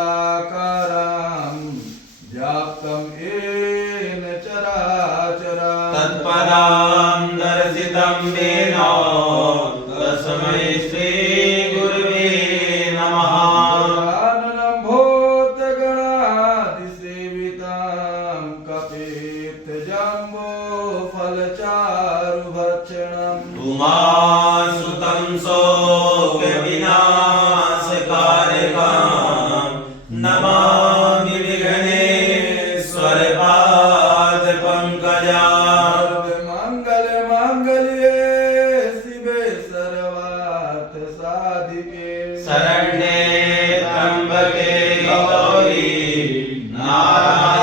मंगलाकारं व्याप्तं येन चराचरम् तत्पदं दर्शितं येन तस्मै श्री गुरुवे नमः। गजाननं भूतगणाधिसेवितं कपित्थजम्बोफलचारुभक्षणम् उमासुतं शोकविनाशकारकं नमामि विघ्नेश्वरपादपङ्कजम्। मंगले शिवे सर्वार्थ साधिके शरण्ये त्र्यंबके गौरी नारायणी